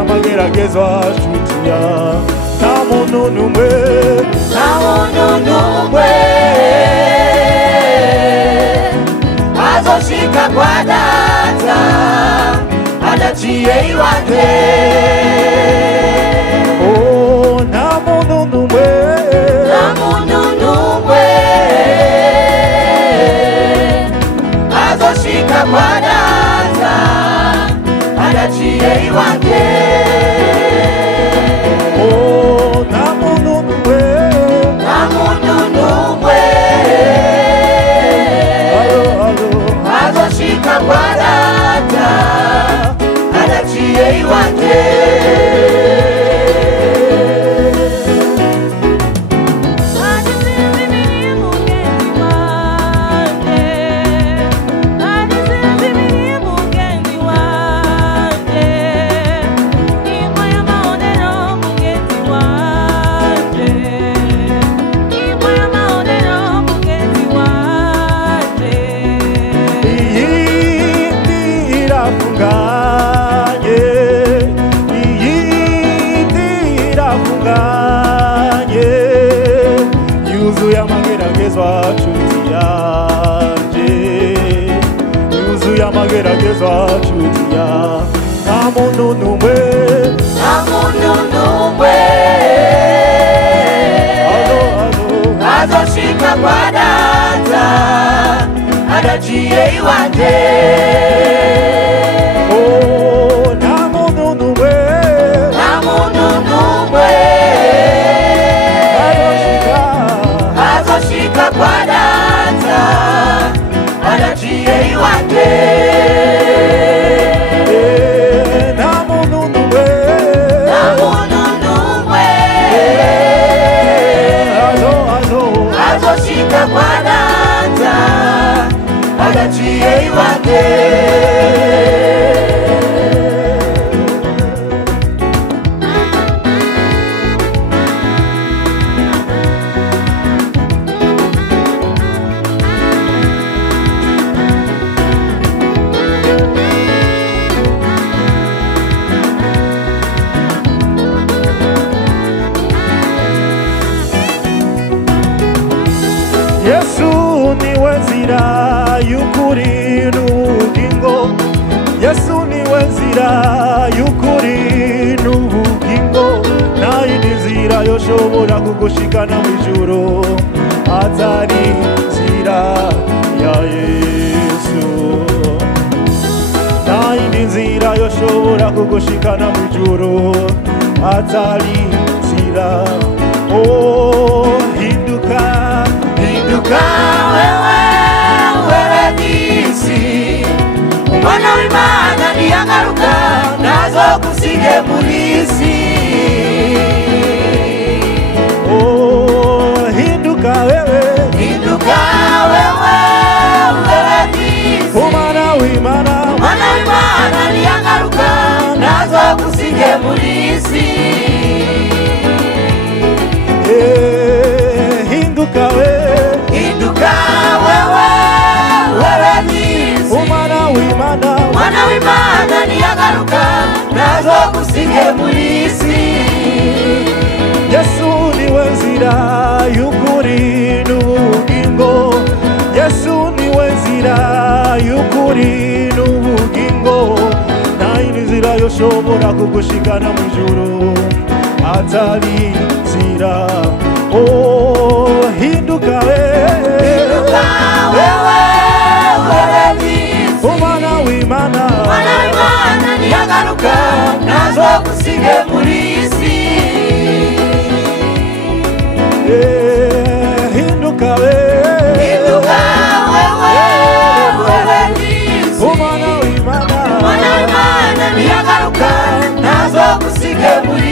y'amageragezwa shutiya nta muntu n'umwe azoshika kwa data adaciye iwanje nta muntu n'umwe azoshika kwa data adaciye iwanje nta muntu n'umwe azoshika kwa data adaciye iwanje amageragezwa shutiya nta muntu n'umwe azoshika kwa data adaciye iwanje nta muntu n'umwe azoshika kwa data adaciye iwanje azoshika kwa data adaciye iwanje Yesu niwe nzira y'ukuri n'ubugingo Yesu niwe nzira y'ukuri n'ubugingo nta yindi nzira yoshobora kugushikana mu ijuru atari nzira ya Yesu nta yindi nzira yoshobora kugushikana mu ijuru atari nzira hinduka wewe disi umwana w'Imana niyagaruka nazo kusige mulisi hinduka wewe disi umwana w'Imana niyagaruka nazo kusige mulisi hinduka wewe disi umwana w'Imana niyagaruka nazo kusige mulisi Yesu niwe nzira y'ukuri n'ubugingo Yesu niwe nzira y'ukuri n'ubugingo nta yindi nzira yoshobora kugushikana mu ijuru atari nzira hinduka wewe umwana w'Imana niyagaruka nazo kusige mulisi hinduka wewe disi umwana w'Imana niyagaruka nazo kusige mulisi